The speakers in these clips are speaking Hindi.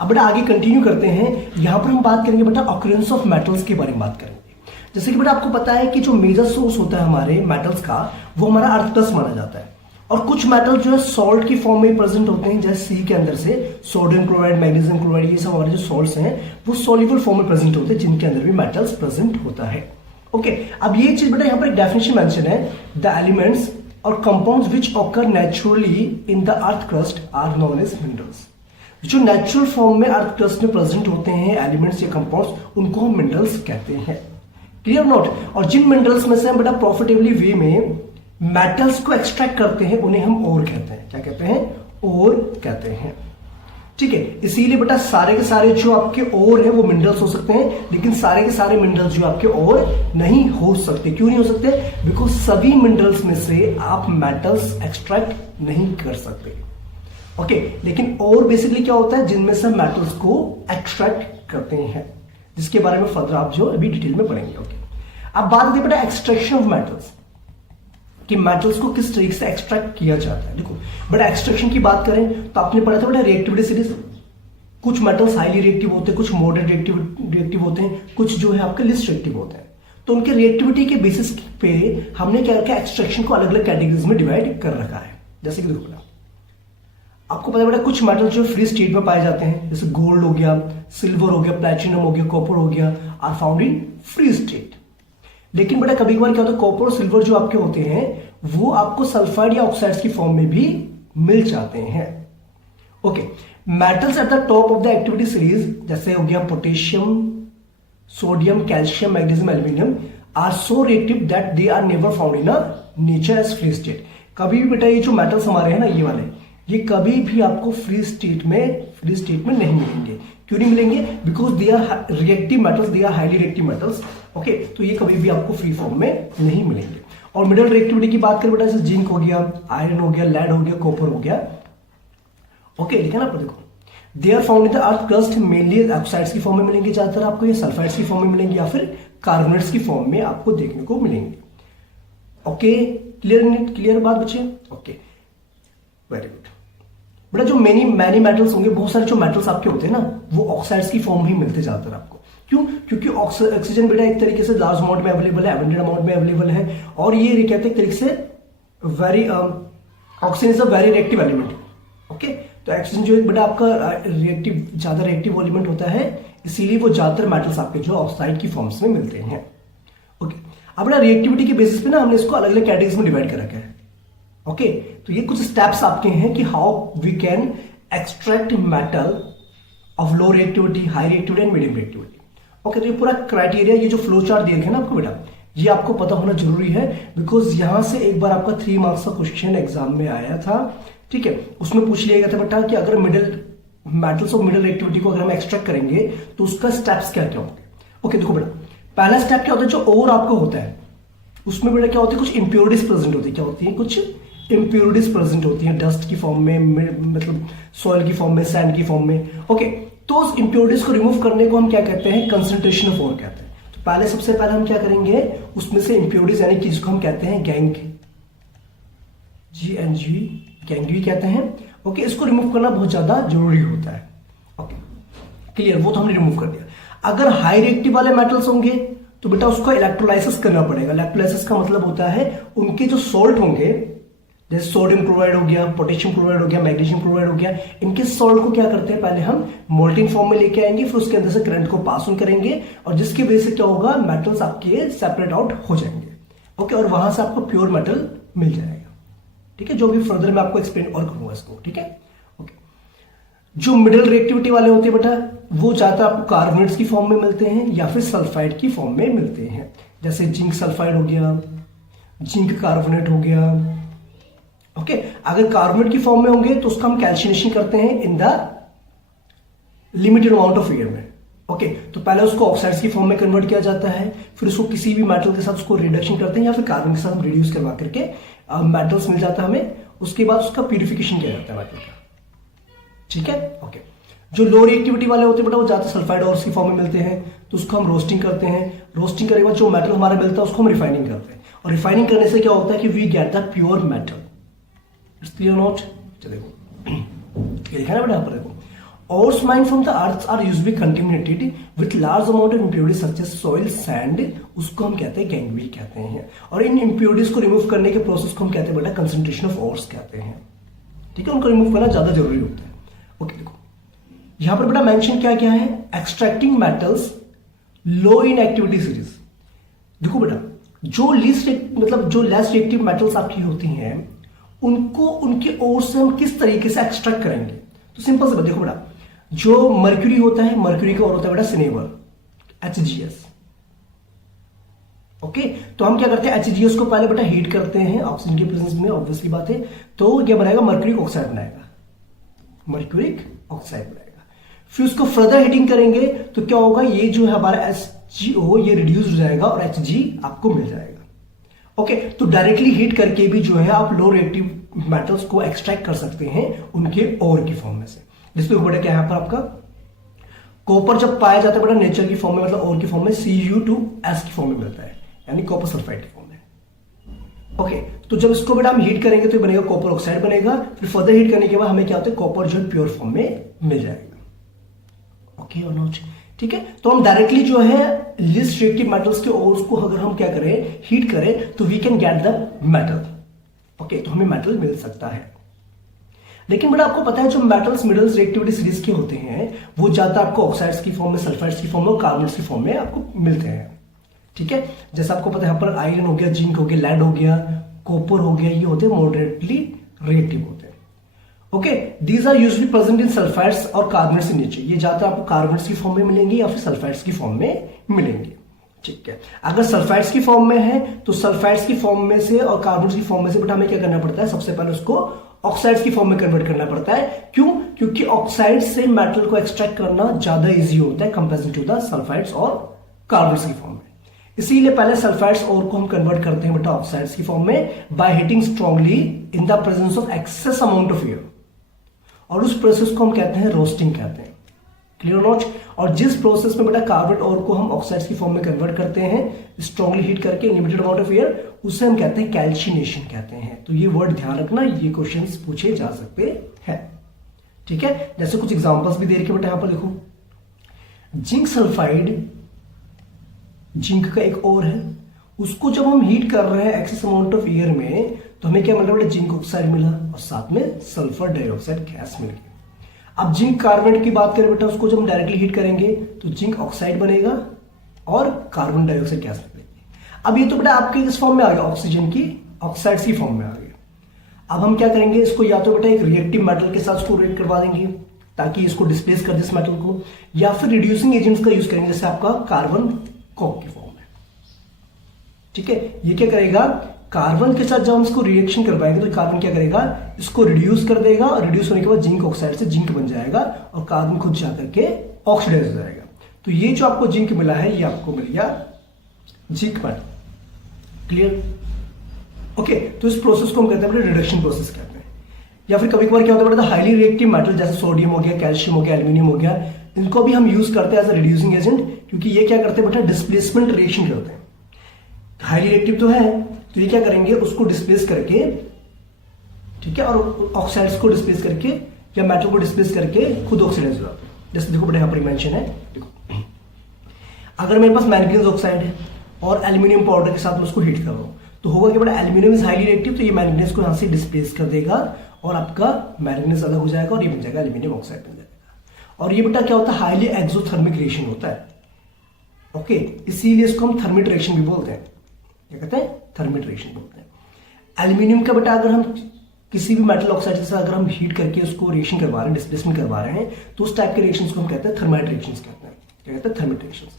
अब बेटा आगे कंटिन्यू करते हैं। यहां पर हम बात करेंगे बेटा ऑकरेंस ऑफ मेटल्स के बारे में बात करेंगे। जैसे कि बेटा आपको पता है कि जो मेजर सोर्स होता है हमारे मेटल्स का वो हमारा अर्थ क्रस्ट माना जाता है, और कुछ मेटल जो है सॉल्ट की फॉर्म में प्रेजेंट होते हैं, जैसे सी के अंदर से सोडियम क्लोराइड, मैग्नीशियम क्लोराइड, ये सब हमारे जो सॉल्ट्स हैं वो सॉल्युबल फॉर्म में प्रेजेंट होते हैं, जिनके अंदर भी मेटल्स प्रेजेंट होता है। ओके, अब ये चीज बेटा यहाँ पर एक डेफिनेशन मेंशन है, द एलिमेंट्स और compounds which occur naturally in the earth crust are known as minerals. जो नेचुरल फॉर्म में अर्थ क्रस्ट में प्रेजेंट होते हैं एलिमेंट्स या कंपाउंड्स, उनको हम मिनरल्स कहते हैं। Clear note. और जिन मिनरल्स में से हम बेटा प्रॉफिटेबली वे में मेटल्स को एक्सट्रैक्ट करते हैं उन्हें हम ओर कहते हैं। क्या कहते हैं? ओर कहते हैं। ठीक है, इसीलिए बेटा सारे के सारे जो आपके ओर है वो मिनरल्स हो सकते हैं, लेकिन सारे के सारे मिनरल्स जो आपके ओर नहीं हो सकते। क्यों नहीं हो सकते? बिकॉज सभी मिनरल्स में से आप मेटल्स एक्सट्रैक्ट नहीं कर सकते। ओके, लेकिन और बेसिकली क्या होता है? जिनमें से मेटल्स को एक्सट्रैक्ट करते हैं, जिसके बारे में फर्दर आप जो अभी डिटेल में पढ़ेंगे। ओके, अब बात करते हैं बेटा एक्सट्रैक्शन ऑफ मेटल्स, कि मेटल्स को किस तरीके से एक्सट्रैक्ट किया जाता है। देखो बेटा एक्सट्रैक्शन की बात करें तो आपने पढ़ा था बेटा रिएक्टिविटी सीरीज। कुछ मेटल्स हाईली रिएक्टिव होते हैं, कुछ मॉडरेट रिएक्टिव होते हैं, कुछ जो है आपके लिस्ट रिएक्टिव होते हैं। तो उनके रिएक्टिविटी के बेसिस पे हमने क्या रखा, एक्सट्रैक्शन को अलग अलग कैटेगरीज में डिवाइड कर रखा है। जैसे कि देखो बेटा आपको पता है बेटा कुछ मेटल जो फ्री स्टेट में पाए जाते हैं, जैसे गोल्ड हो गया, सिल्वर हो गया, प्लैटिनम हो गया, कॉपर हो गया, are found in free state. लेकिन बेटा कभी कभार क्या होता है, कॉपर और सिल्वर जो आपके होते हैं वो आपको सल्फाइड या ऑक्साइड्स की फॉर्म में भी मिल जाते हैं। Okay, metals at the top of the activity series जैसे हो गया potassium, sodium, calcium, magnesium, aluminium are so reactive that they are never found in a nature as free state. कभी भी बेटा ये जो मेटल्स हमारे हैं ना, ये वाले, ये कभी भी आपको फ्री स्टेट में नहीं मिलेंगे। क्यों नहीं मिलेंगे? Because they are reactive metals, they are highly reactive metals. Okay, तो ये कभी भी आपको फ्री फॉर्म में नहीं मिलेंगे। और मिडल रिएक्टिविटी की बात करें बेटा, जैसे जिंक हो गया, आयरन हो गया, लेड हो गया, कॉपर हो गया। ओके, ठीक है ना। देखो they are found in the earth crust, mainly oxides की फॉर्म में मिलेंगे ज्यादातर आपको, या सल्फाइड्स की फॉर्म में मिलेंगे, या फिर कार्बोनेट्स की फॉर्म में आपको देखने को मिलेंगे। ओके, क्लियर बात बच्चे? ओके, वेरी गुड बेटा। जो मैनी मेटल्स होंगे, बहुत सारे जो मेटल्स आपके होते हैं ना, वो ऑक्साइड्स की फॉर्म ही मिलते ज्यादातर आपको। क्यों? क्योंकि ऑक्सीजन बेटा एक तरीके से लार्ज अमाउंट में अवेलेबल है, अबंडेंट अमाउंट में अवेलेबल है, और ये कहते हैं एक तरीके से oxygen is a very reactive element. Okay, तो ऑक्सीजन जो है बेटा आपका ज्यादा रिएक्टिव एलिमेंट होता है, इसीलिए वो ज्यादातर मेटल्स आपके जो ऑक्साइड की फॉर्म्स में मिलते हैं। ओके, अब बेटा रिएक्टिविटी के बेसिस पे ना हमने इसको अलग अलग कैटेगरीज में डिवाइड कर रखा है। ओके, तो ये कुछ स्टेप्स आपके हैं कि how we can extract metal of low reactivity, high reactivity and medium reactivity. Okay, तो ये पूरा क्राइटेरिया, ये जो फ्लो चार्ट दिए गए ना आपको बेटा, ये आपको पता होना जरूरी है, बिकॉज यहां से एक बार आपका 3 मार्क्स का क्वेश्चन एग्जाम में आया था। ठीक है, उसमें पूछ लिया गया था बेटा कि अगर मेटल्स ऑफ मिडल रिएक्टिविटी को अगर हम एक्सट्रैक्ट करेंगे तो उसका स्टेप्स क्या क्या होंगे। ओके, देखो बेटा पहला स्टेप क्या होता है, जो ओर आपका होता है उसमें बेटा क्या होती है, कुछ इंप्योरिटीज प्रेजेंट होती है। क्या होती है? कुछ इंप्योरिटीज प्रेजेंट होती है, डस्ट की फॉर्म में, मतलब सॉइल की फॉर्म में, सैंड की फॉर्म में। ओके, तो उस इंप्योरिटीज को रिमूव करने को हम क्या कहते हैं? कंसंट्रेशन ऑफ ओर कहते हैं। तो पहले सबसे पहले हम क्या करेंगे, उसमें से इंप्योरिटीज यानी कि जिसको हम कहते हैं गैंग, गैंग कहते हैं। ओके, इसको रिमूव करना बहुत ज्यादा जरूरी होता है। ओके, क्लियर, वो तो हमने रिमूव कर दिया। अगर हाई रिएक्टिव वाले मेटल्स होंगे तो बेटा उसको इलेक्ट्रोलाइसिस करना पड़ेगा। इलेक्ट्रोलाइसिस का मतलब होता है उनके जो सॉल्ट होंगे, जैसे सोडियम क्लोराइड हो गया, पोटेशियम क्लोराइड हो गया, मैग्नीशियम क्लोराइड हो गया, इनके सॉल्ट को क्या करते हैं, पहले हम मोल्टिन फॉर्म में लेके आएंगे, फिर उसके अंदर से करंट को पास ऑन करेंगे, और जिसकी वजह से क्या होगा, मेटल्स आपके सेपरेट आउट हो जाएंगे। ओके, और वहां से आपको प्योर मेटल मिल जाएगा। ठीक है, जो भी फर्दर मैं आपको एक्सप्लेन और करूंगा इसको। ठीक है, ओके। जो मिडिल रिएक्टिविटी वाले होते हैं बेटा, वो ज्यादा आपको कार्बोनेट्स की फॉर्म में मिलते हैं या फिर सल्फाइड की फॉर्म में मिलते हैं। जैसे जिंक सल्फाइड हो गया, जिंक कार्बोनेट हो गया। ओके, अगर कार्बोनेट की फॉर्म में होंगे तो उसका हम कैल्शिनेशन करते हैं in the limited amount of air में। ओके, तो पहले उसको ऑक्साइड्स की फॉर्म में कन्वर्ट किया जाता है, फिर उसको किसी भी मेटल के साथ उसको रिडक्शन करते हैं, या फिर कार्बन के साथ हम रिड्यूस करवा करके मेटल्स मिल जाता है हमें। उसके बाद उसका प्यूरिफिकेशन किया जाता है मेटल का। ठीक है, ओके। जो लो रिएक्टिविटी वाले होते हैं बेटा, वो ज्यादा सल्फाइड और की फॉर्म में मिलते हैं, तो उसको हम रोस्टिंग करते हैं। रोस्टिंग करने के बाद जो मेटल हमारा मिलता है उसको हम रिफाइनिंग करते हैं, और रिफाइनिंग करने से क्या होता है कि we get the pure metal. It's clear not? देखो ये लिखा है बेटा यहाँ पर, देखो Ores mined from the earth are usually contaminated with large amount of impurities such as soil, sand, उसको हम कहते हैं गैंगवील कहते हैं। और इन impurities को रिमूव करने के प्रोसेस को हम कहते हैं बेटा कंसंट्रेशन ऑफ ओर्स कहते हैं। ठीक है, उनको रिमूव करना ज्यादा जरूरी होता है। ओके, देखो यहां पर बेटा मेंशन क्या क्या है, extracting metals low in activity series. देखो बेटा जो जो लेस रिएक्टिव मेटल्स आपकी होती हैं उनको उनके ओर से हम किस तरीके से एक्सट्रैक्ट करेंगे। तो सिंपल से देखो बेटा, जो मर्क्यूरी होता है, मर्क्यूरी का और होता है बेटा सिनेवर, HGS। ओके, तो हम क्या करते हैं, HGS को पहले बेटा हीट करते हैं ऑक्सीजन की प्रेजेंस में, ऑब्वियसली बात है। तो क्या बनाएगा, मर्क्यूरिक ऑक्साइड बनाएगा, मर्क्यूरिक ऑक्साइड बनाएगा। फिर उसको फर्दर हीटिंग करेंगे तो क्या होगा, ये जो है हमारा HgO ये रिड्यूस हो जाएगा और Hg आपको मिल जाएगा। ओके, तो डायरेक्टली हीट करके भी जो है आप लो रिएक्टिव मेटल्स को एक्सट्रैक्ट कर सकते हैं उनके ओर की फॉर्म में से। जिसमें बेटा क्या है पर आपका कॉपर जब पाया जाता है बेटा नेचर की फॉर्म में, मतलब ओर की फॉर्म में, Cu2S की फॉर्म में मिलता है, यानी कॉपर सल्फाइड की फॉर्म में। ओके, तो जब इसको बेटा हम हीट करेंगे तो ये बनेगा कॉपर ऑक्साइड बनेगा। फिर फर्दर हीट करने के बाद हमें क्या होता है, कॉपर जो है प्योर फॉर्म में मिल जाएगा। ओके और नॉट, ठीक है। तो हम डायरेक्टली जो है लिस्ट रिएक्टिव मेटल्स के ओर्स को अगर हम क्या करें, हीट करें, तो we can get the metal. Okay, तो हमें मेटल मिल सकता है। लेकिन बेटा आपको पता है जो मेटल्स मिडल्स रिएक्टिविटी सीरीज के होते हैं वो ज्यादा आपको ऑक्साइड्स की फॉर्म में, सल्फाइड्स की फॉर्म में और कार्बोनेट्स की फॉर्म में आपको मिलते हैं। ठीक है, जैसे आपको पता है यहाँ पर आयरन हो गया, जिंक हो गया, लेड हो गया, कॉपर हो गया, ये होते हैं मॉडरेटली रिएक्टिव होते हैं। Okay, these are usually present in sulphides और कार्बोनेट्स इन नेचर। ये ज्यादा आपको कार्बोनेट्स की फॉर्म में मिलेंगे या फिर सल्फाइड्स की फॉर्म में मिलेंगे। ठीक है, अगर सल्फाइड्स की फॉर्म में है तो सल्फाइड्स की फॉर्म में से और कार्बोनेट्स की फॉर्म में से बेटा हमें क्या करना पड़ता है, सबसे पहले उसको ऑक्साइड्स की फॉर्म में कन्वर्ट करना पड़ता है। क्यों? क्योंकि ऑक्साइड से मेटल को एक्सट्रैक्ट करना ज्यादा इजी होता है कंपेयर टू द सल्फाइड्स और कार्बोनेट्स की फॉर्म में। इसीलिए पहले सल्फाइड्स और को हम कन्वर्ट करते हैं बेटा ऑक्साइड्स की फॉर्म में by heating strongly in the presence of excess amount of air, और उस प्रोसेस को हम कहते हैं रोस्टिंग कहते हैं। Clear not? और जिस प्रोसेस में बेटा कार्बोनेट और को हम ऑक्साइड्स की फॉर्म में कन्वर्ट करते हैं स्ट्रांगली हीट करके लिमिटेड अमाउंट ऑफ एयर, उसे हम कहते हैं कैल्शिनेशन कहते हैं। तो ये वर्ड ध्यान रखना, ये क्वेश्चंस पूछे जा सकते हैं। ठीक है, जैसे कुछ एग्जांपल्स भी दे रखे बेटा यहां पर देखो, जिंक सल्फाइड, जिंक का एक और है, उसको जब हम हीट कर रहे हैं एक्सेस अमाउंट ऑफ एयर में तो हमें क्या मिला बेटा, जिंक ऑक्साइड मिला और साथ में सल्फर डाइऑक्साइड गैस मिल गई। अब जिंक कार्बोनेट की बात करें बेटा, उसको जब हम डायरेक्टली हीट करेंगे तो जिंक ऑक्साइड बनेगा और कार्बन डाइऑक्साइड गैस मिलेगी। अब ये तो बेटा आपके इस फॉर्म में आ गया, ऑक्सीजन की ऑक्साइड्स की फॉर्म में आ गया। अब हम क्या करेंगे, इसको या तो बेटा एक रिएक्टिव मेटल के साथ इसको रिएक्ट करवा देंगे ताकि इसको डिस्प्लेस कर दे इस मेटल को, या फिर रिड्यूसिंग एजेंट्स का यूज करेंगे जैसे आपका कार्बन कॉक की फॉर्म में। ठीक है, ये क्या करेगा, कार्बन के साथ जब हम इसको रिएक्शन करवाएंगे तो कार्बन क्या करेगा, इसको रिड्यूस कर देगा और रिड्यूस होने के बाद जिंक ऑक्साइड से जिंक बन जाएगा और कार्बन खुद जाकर के ऑक्सीडाइज हो जाएगा। तो ये जो आपको जिंक मिला है ये आपको मिल गया जिंक मेटल। क्लियर? ओके, तो इस प्रोसेस को हम कहते हैं रिडक्शन प्रोसेस कहते हैं। या फिर कभी कभार क्या होता है बेटा, हाईली रिएक्टिव मेटल जैसे सोडियम हो गया, कैल्शियम हो गया, एल्यूमिनियम हो गया, इनको भी हम यूज करते हैं एज ए रिड्यूसिंग एजेंट, क्योंकि ये क्या करते हैं बेटा, डिस्प्लेसमेंट रिएक्शन करते हैं। हाईली रिएक्टिव तो है, तो ये क्या करेंगे, उसको डिस्प्लेस करके, ठीक है, और ऑक्साइड्स को डिस्प्लेस करके या मेटल को डिस्प्लेस करके खुद ऑक्सीडाइज हो जाते हैं। जैसे देखो बेटा यहां पर मेंशन है, देखो अगर मेरे पास मैंगनीज ऑक्साइड है और एल्यूमिनियम पाउडर के साथ मैं उसको हीट कर रहा हूं तो होगा कि बेटा एल्यूमिनियम इज हाईली रिएक्टिव, तो ये मैंगनीज को यहां से डिस्प्लेस कर देगा और आपका मैंगनीज अलग हो जाएगा और ये बन जाएगा एल्यूमिनियम ऑक्साइड बन जाएगा। और ये बेटा क्या होता है, हाईली एक्सोथर्मिक रिएक्शन होता है। ओके, इसीलिए इसको हम थर्मिट रिएक्शन भी बोलते हैं। क्या कहते हैं, थर्मिट रिएक्शन बोलते हैं। एल्यूमिनियम का बेटा अगर हम किसी भी मेटल ऑक्साइड से अगर हम हीट करके उसको रिएक्शन करवा रहे हैं, डिस्प्लेसमेंट करवा रहे हैं, तो उस टाइप के रिएक्शंस को हम कहते हैं थर्माइट रिएक्शंस कहते हैं। क्या कहते हैं, थर्मिट रिएक्शंस।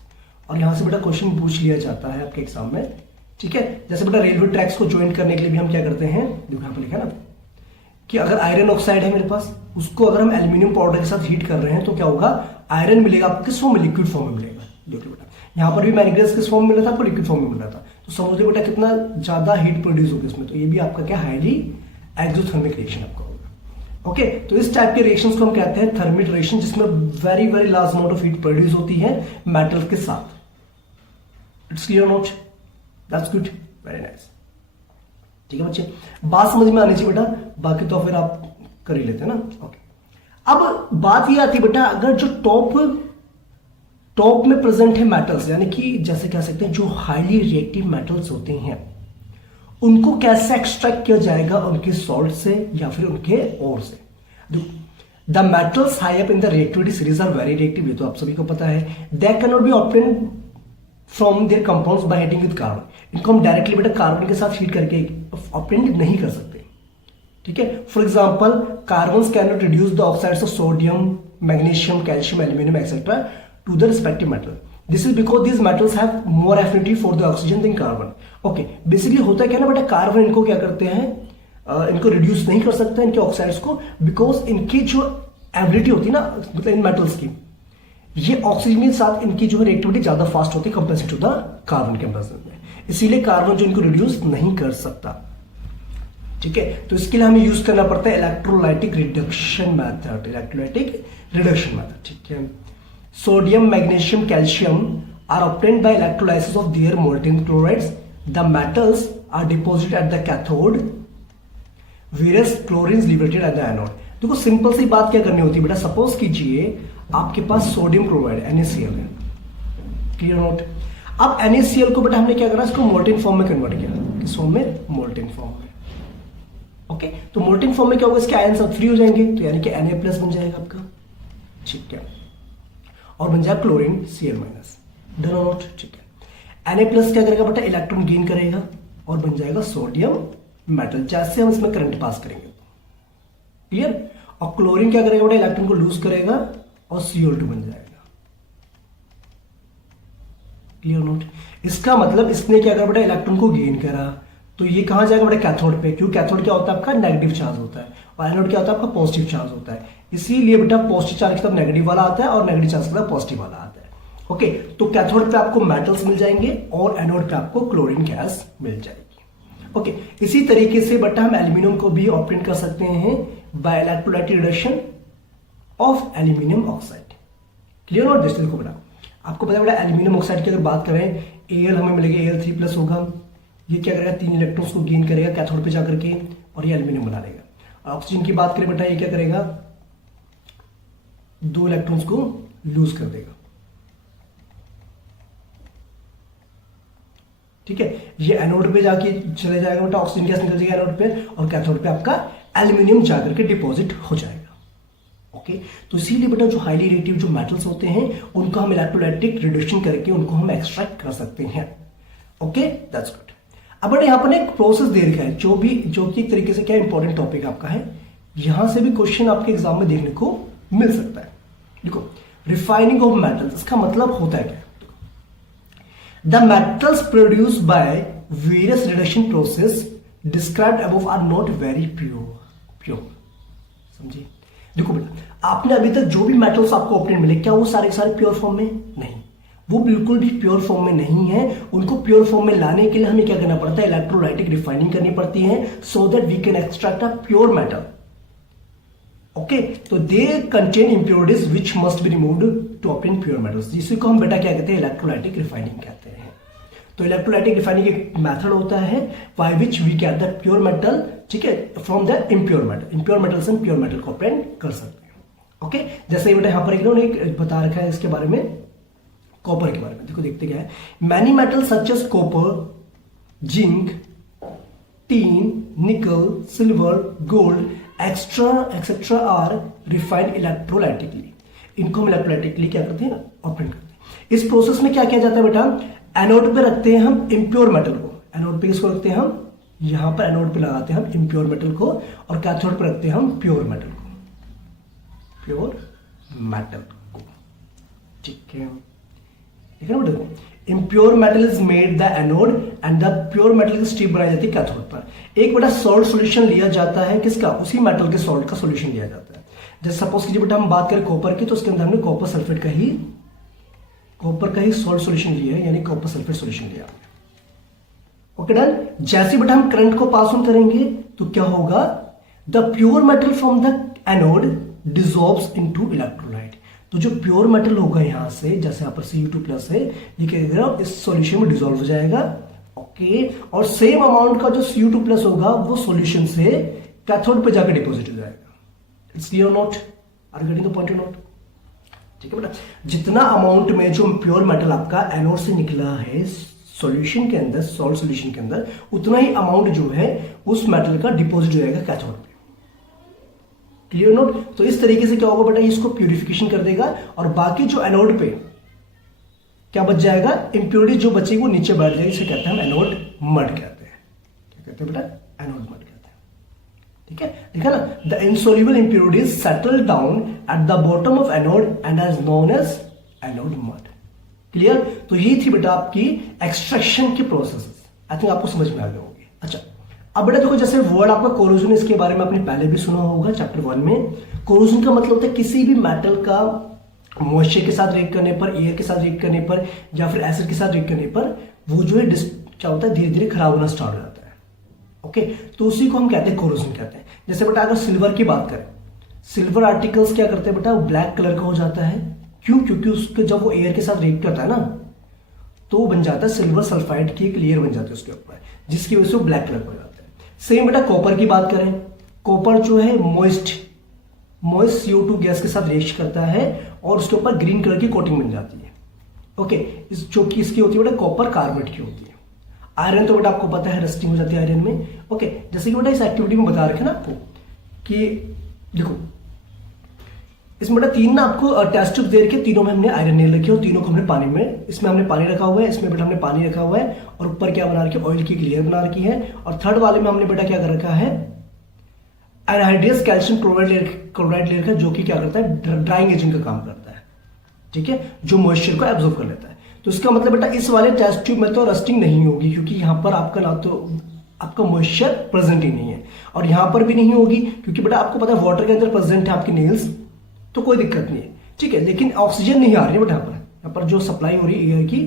और यहां से बेटा क्वेश्चन पूछ लिया जाता है आपके एग्जाम में। ठीक है, जैसे बेटा रेलवे ट्रैक्स को ज्वाइन करने के लिए भी हम क्या करते हैं, देखो यहां पर लिखा है ना कि अगर आयरन ऑक्साइड है मेरे पास, उसको अगर हम एल्यूमिनियम पाउडर के साथ हीट कर रहे हैं तो क्या होगा, आयरन मिलेगा आपको किस फॉर्म में, लिक्विड फॉर्म में मिलेगा। देखो बेटा यहां पर भी मैंगनीज किस फॉर्म में मिला था, आपको लिक्विड फॉर्म में मिला था। तो समझ लो बेटा कितना ज्यादा हीट प्रोड्यूस होगी उसमें, तो ये भी आपका क्या, हाईली एक्सोथर्मिक रिएक्शन आपका होगा। ओके, तो इस टाइप के रिएक्शंस को हम कहते हैं थर्मिट रिएक्शन, जिसमें very very large amount of heat produce होती है मेटल के साथ। It's clear not? That's good, very nice. ठीक है बच्चे, बात समझ में आनी चाहिए बेटा, बाकी तो फिर आप कर ही लेते हैं ना। ओके, अब बात ये आती है बेटा, अगर जो टॉप में प्रेजेंट है मेटल्स, यानी कि जैसे कह सकते हैं जो हाईली रिएक्टिव मेटल्स होते हैं, उनको कैसे एक्सट्रैक्ट किया जाएगा, उनके सॉल्ट से या फिर उनके ओर से। The metals high up in the reactivity series are very reactive, ये तो आप सभी को पता है। They can not be obtain from their compounds by heating with carbon. इनको हम डायरेक्टली बेटा कार्बन के साथ हीट करके ऑब्टेन नहीं कर सकते, ठीक है। For example carbon can not reduce the oxides of sodium, magnesium, calcium, aluminium etcetera to the respective metal. This is because these metals have more affinity for the oxygen than carbon. Okay, basically होता क्या ना बेटा, कार्बन इनको क्या करते हैं, इनको रिड्यूस नहीं कर सकते इनके ऑक्साइड्स को, बिकॉज इनकी जो एबिलिटी होती है ना, मतलब इन मेटल्स की, ये ऑक्सीजन के साथ इनकी जो है रिएक्टिविटी ज्यादा फास्ट होती है कंपेयर टू द कार्बन के कंपेरिजन में, इसीलिए कार्बन जो इनको रिड्यूस नहीं कर सकता, ठीक है। तो इसके लिए हमें यूज करना पड़ता है electrolytic reduction method, electrolytic reduction method, ठीक है। Sodium, magnesium, calcium are obtained by electrolysis of their molten chlorides. The metals are deposited at the cathode, whereas chlorine liberated at the anode. देखो सिंपल सी बात क्या करनी होती है बेटा, सपोज कीजिए आपके पास सोडियम क्लोराइड NaCl है, क्लियर नोट। अब NaCl को बेटा हमने क्या करा, इसको मोल्टेन फॉर्म में कन्वर्ट किया, किस फॉर्म में, मोल्टेन फॉर्म में। ओके, तो मोल्टेन फॉर्म में क्या होगा, इसके आयन सब फ्री हो जाएंगे, तो यानी कि Na+ बन जाएगा आपका, ठीक है, और बन जाएगा क्लोरीन Cl-, डन नोट, ठीक है। Na+ क्या करेगा बेटा, इलेक्ट्रॉन गेन करेगा और बन जाएगा सोडियम मेटल, जैसे हम इसमें करंट पास करेंगे, क्लियर। और क्लोरीन क्या करेगा बेटा, इलेक्ट्रॉन को लूज करेगा और Cl2 बन जाएगा, क्लियर नोट। इसका मतलब इसने क्या करा बेटा, इलेक्ट्रॉन को गेन करा, तो ये कहां जाएगा बेटा, कैथोड पे, क्योंकि कैथोड क्या होता है आपका, नेगेटिव चार्ज होता है, और एनोड क्या होता है आपका, पॉजिटिव चार्ज होता है। इसीलिए बेटा पॉजिटिव चार्ज की तरफ नेगेटिव वाला आता है और नेगेटिव चार्ज की तरफ पॉजिटिव वाला आता है। ओके, तो कैथोड पे आपको मेटल्स मिल जाएंगे और एनोड पे आपको क्लोरीन गैस मिल जाएगी। ओके, इसी तरीके से बेटा हम एल्यूमिनियम को भी ऑब्टेन कर सकते हैं by electrolytic reduction of aluminium oxide, clear not. जैसे देखो बेटा, आपको पता है बेटा एल्यूमिनियम ऑक्साइड की अगर बात करें, Al हमें मिलेगा Al3+ होगा, ये क्या करेगा, 3 इलेक्ट्रॉन्स को गेन करेगा कैथोड पे जाकर के और ये एल्यूमिनियम बना लेगा। ऑक्सीजन की बात करें बेटा, ये क्या करेगा, 2 इलेक्ट्रॉन्स को लूज कर देगा, ठीक है। ये एनोड पे जाके चले जाएगा बेटा, ऑक्सीजन गैस निकल जाएगा एनोड पे, और कैथोड पे आपका एल्यूमिनियम जाकर के डिपॉजिट हो जाएगा। ओके, तो इसीलिए बेटा जो हाईली रिएक्टिव जो मेटल्स होते हैं उनको हम इलेक्ट्रोलाइटिक रिडक्शन करके उनको हम एक्सट्रैक्ट कर सकते हैं। Okay, that's good. अब बेटा यहाँ पर एक प्रोसेस दे रखा है जो कि एक तरीके से क्या इंपॉर्टेंट टॉपिक आपका है, यहां से भी क्वेश्चन आपके एग्जाम में देखने को मिल सकता है। देखो, रिफाइनिंग ऑफ मेटल्स, इसका मतलब होता है क्या, the metals produce by various reduction process described above are not very pure, समझिए। देखो बेटा, आपने अभी तक जो भी मेटल्स आपको ऑब्टेन मिले, क्या वो सारे प्योर फॉर्म में नहीं, वो बिल्कुल भी प्योर फॉर्म में नहीं है। उनको प्योर फॉर्म में लाने के लिए हमें क्या करना पड़ता है, इलेक्ट्रोलाइटिक रिफाइनिंग करनी पड़ती है, so that we can extract a pure metal. Okay, तो they contain impurities which must be removed to obtain pure metals, जिसको हम बेटा क्या कहते हैं, इलेक्ट्रोलाइटिक रिफाइनिंग कहते हैं। तो इलेक्ट्रोलाइटिक रिफाइनिंग एक मेथड होता है by which we get the pure metal, ठीक है, from the impure metal. Impure metal से प्योर मेटल को ऑब्टेन कर सकते हैं। ओके, जैसे बेटा यहाँ पर इन्होंने एक बता रखा है इसके बारे में, कॉपर के बारे में। देखो देखते क्या है, many metal such as copper, zinc, tin, nickel, silver, gold etcetera are refined electrolytically. इनको हम इलेक्ट्रोलाइटिकली क्या करते हैं, ऑब्टेन करते हैं। इस प्रोसेस में क्या किया जाता है बेटा, एनोड पे रखते हैं हम इम्प्योर मेटल को, एनोड पे किसको रखते हैं हम, यहां पर एनोड पे लगाते हैं हम इम्प्योर मेटल को, और कैथोड पे रखते हैं हम प्योर मेटल को, ठीक है। ठीक है ना, देखो impure metal is made the anode and the pure metal की स्ट्रिप बनाई जाती है कैथोड पर। एक बेटा सॉल्ट सॉल्यूशन लिया जाता है, किसका, उसी मेटल के सॉल्ट का सॉल्यूशन लिया जाता है। जैसे सपोज कीजिए बेटा हम बात करें कॉपर की, तो उसके अंदर हमने कॉपर सल्फेट का ही सॉल्ट सॉल्यूशन लिया है, यानी कॉपर सल्फेट सॉल्यूशन लिया। Okay done. जैसे बेटा हम करंट को पास ऑन करेंगे तो क्या होगा, the pure metal from the anode dissolves into electrolyte. तो जो प्योर मेटल होगा यहां से, जैसे यहां पर Cu2+ है, ये क्या करेगा, इस सॉल्यूशन में डिसॉल्व हो जाएगा। ओके, और सेम अमाउंट का जो Cu2+ होगा वो सॉल्यूशन से कैथोड पे जाकर डिपॉजिट हो जाएगा। It's clear not, are getting the point or not? ठीक है बेटा, जितना अमाउंट में जो प्योर मेटल आपका एनोड से निकला है सॉल्यूशन के अंदर, सॉल्ट सॉल्यूशन के अंदर, उतना ही अमाउंट जो है उस मेटल का डिपॉजिट हो जाएगा कैथोड पे। Clear note? तो इस तरीके से क्या होगा बेटा, इसको प्यूरिफिकेशन कर देगा और बाकी जो एनोड पे क्या बच जाएगा, इंप्योरिटी जो बचेगी वो नीचे बैठ जाएगी। इसे कहते हैं हम एनोड मड कहते हैं। क्या कहते हैं बेटा? एनोड मड कहते हैं। ठीक है, देखा ना, the insoluble impurities settle down at the bottom of anode and as known as anode mud. Clear? तो ये थी बेटा आपकी एक्सट्रैक्शन की प्रोसेस। आई थिंक आपको समझ में आ गया होगी। अच्छा, अब बेटा देखो, जैसे वर्ड आपका कोरोजन, इसके बारे में आपने पहले भी सुना होगा चैप्टर 1 में। कोरोजन का मतलब होता है किसी भी मेटल का मॉइस्चर के साथ रिएक्ट करने पर, एयर के साथ रिएक्ट करने पर या फिर एसिड के साथ रिएक्ट करने पर वो जो है क्या होता है, धीरे धीरे खराब होना स्टार्ट हो जाता है। ओके, तो उसी को हम कहते हैं कोरोजन कहते हैं। जैसे बेटा अगर सिल्वर की बात करें, सिल्वर आर्टिकल्स क्या करते हैं बेटा, वो ब्लैक कलर का हो जाता है। क्यों? क्योंकि उसके जब वो एयर के साथ रिएक्ट करता है ना, तो वो बन जाता है सिल्वर सल्फाइड की एक लेयर बन जाती है उसके ऊपर, जिसकी वजह से वो ब्लैक कलर का हो जाता है। सेम बेटा कॉपर की बात करें, कॉपर जो है मॉइस्ट CO2 गैस के साथ रिएक्ट करता है और उसके ऊपर ग्रीन कलर की कोटिंग बन जाती है। ओके, जो कि इसकी होती है बेटा कॉपर कार्बेट की होती है। आयरन तो बेटा आपको पता है रस्टिंग हो जाती है आयरन में। ओके, जैसे कि बेटा इस एक्टिविटी में बता रखे ना आपको कि देखो इसमें बेटा 3 ना आपको टेस्ट ट्यूब दे रखे, तीनों में हमने आयरन नेल रखी और तीनों को हमने पानी में, इसमें हमने पानी रखा हुआ है, इसमें बेटा हमने पानी रखा हुआ है और ऊपर क्या बना रखी है, ऑयल की लेयर बना रखी है। और थर्ड वाले में हमने बेटा क्या कर रखा है, एनहाइड्रस कैल्शियम क्लोराइड लेयर का, जो कि क्या करता है, ड्राइंग एजेंट का काम करता है। ठीक है, जो मॉइस्चर को एब्जॉर्ब कर लेता है। तो इसका मतलब बेटा इस वाले टेस्ट ट्यूब में तो रस्टिंग नहीं होगी, क्योंकि यहां पर आपका ना तो आपका मॉइस्चर प्रेजेंट ही नहीं है और यहां पर भी नहीं होगी क्योंकि बेटा आपको पता है वाटर के अंदर प्रेजेंट है आपकी नेल्स, तो कोई दिक्कत नहीं है। ठीक है, लेकिन ऑक्सीजन नहीं आ रही है बेटा यहाँ पर जो सप्लाई हो रही है एयर की,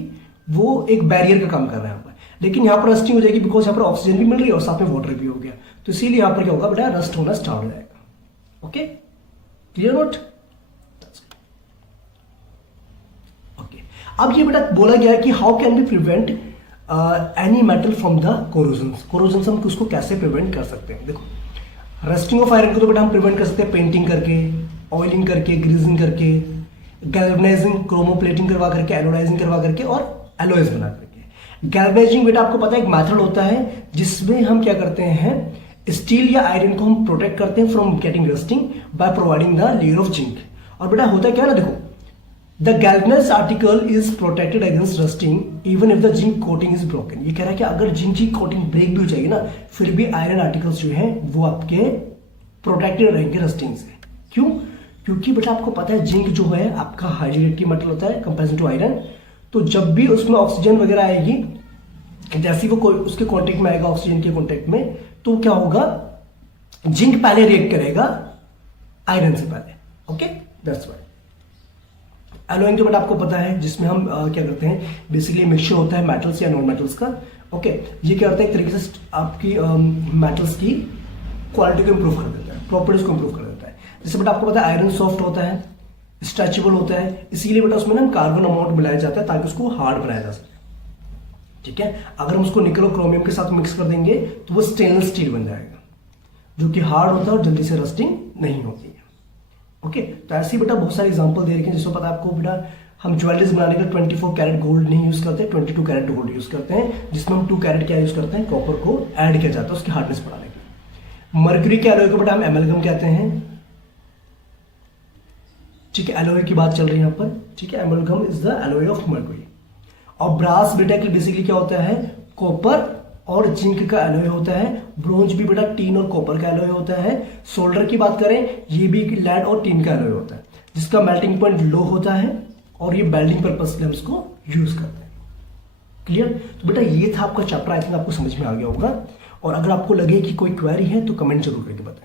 वो एक बैरियर का काम कर रहा है यहाँ पर। लेकिन यहाँ पर रस्टिंग हो जाएगी बिकॉज यहाँ पर ऑक्सीजन भी मिल रही है और साथ में वाटर भी हो गया, तो इसीलिए यहाँ पर क्या होगा बेटा, रस्ट होना स्टार्ट हो जाएगा। Okay, clear note? ओके, अब ये बेटा बोला गया कि how can be prevent any metal from the corrosion हम उसको कैसे प्रिवेंट कर सकते हैं। देखो, रस्टिंग ऑफ आयरन को तो बेटा हम प्रिवेंट कर सकते हैं पेंटिंग करके, ऑयलिंग करके, ग्रीजिंग करके, गैल्वेनाइजिंग, क्रोमोप्लेटिंग करवा करके, एनोडाइजिंग करवा करके और एलॉयज बना करके। गैल्वेनाइजिंग बेटा आपको पता है एक मेथड होता है जिसमें हम क्या करते हैं, स्टील या आयरन को हम प्रोटेक्ट करते हैं from getting rusting by providing the layer of zinc. और बेटा होता क्या ना, देखो, the galvanised article is protected against rusting even if the zinc coating is broken. ये कह रहा है कि अगर जिंक की कोटिंग ब्रेक भी हो जाएगी ना, फिर भी आयरन आर्टिकल्स जो है वो आपके प्रोटेक्टेड रहेंगे रस्टिंग से। क्यों? क्योंकि बेटा आपको पता है जिंक जो है आपका हाईली रिएक्टिव मेटल होता है कंपेरिजन टू आयरन। तो जब भी उसमें ऑक्सीजन वगैरह आएगी, जैसे वो कोई उसके कांटेक्ट में आएगा ऑक्सीजन के कांटेक्ट में, तो क्या होगा, जिंक पहले रिएक्ट करेगा आयरन से पहले। Okay, that's why. एलॉइंग तो बेटा आपको पता है जिसमें हम क्या करते हैं, बेसिकली मिक्सचर होता है मेटल्स या नॉन मेटल्स का। ओके, ये क्या होता है, एक तरीके से आपकी मेटल्स की क्वालिटी को इंप्रूव कर देता है, प्रॉपर्टीज को इंप्रूव कर देता है। जैसे बेटा आपको पता है आयरन सॉफ्ट होता है, स्ट्रेचेबल होता है, इसीलिए बेटा उसमें ना कार्बन अमाउंट मिलाया जाता है ताकि उसको हार्ड बनाया जा सके। ठीक है, अगर हम उसको निकल और क्रोमियम के साथ मिक्स कर देंगे तो वो स्टेनलेस स्टील बन जाएगा, जो कि हार्ड होता है और जल्दी से रस्टिंग नहीं होती है। ओके, तो ऐसी बेटा बहुत सारे एग्जांपल दे रखे हैं, जिसको पता है आपको बेटा, हम ज्वेलरीज बनाने का 24 कैरेट गोल्ड नहीं यूज करते, 22 कैरेट गोल्ड यूज करते हैं, जिसमें हम 2 कैरेट क्या यूज करते हैं, कॉपर को ऐड किया जाता है उसकी हार्डनेस बढ़ाने के लिए। मर्क्यूरी के एलॉय को बेटा हम एमलगम कहते हैं। ठीक है, एलॉय की बात चल रही है यहाँ पर। ठीक है, amalgam is the alloy of mercury. और ब्रास बेटा के बेसिकली क्या होता है, कॉपर और जिंक का एलॉय होता है। ब्रोंज भी बेटा टीन और कॉपर का एलॉय होता है। सोल्डर की बात करें, ये भी लेड और टीन का एलॉय होता है, जिसका मेल्टिंग पॉइंट लो होता है और ये वेल्डिंग पर्पस के लिए हम इसको यूज करते हैं। क्लियर? तो बेटा ये था आपका चैप्टर, आई थिंक आपको समझ में आ गया होगा। और अगर आपको लगे कि कोई क्वेरी है तो कमेंट जरूर करके बताएं।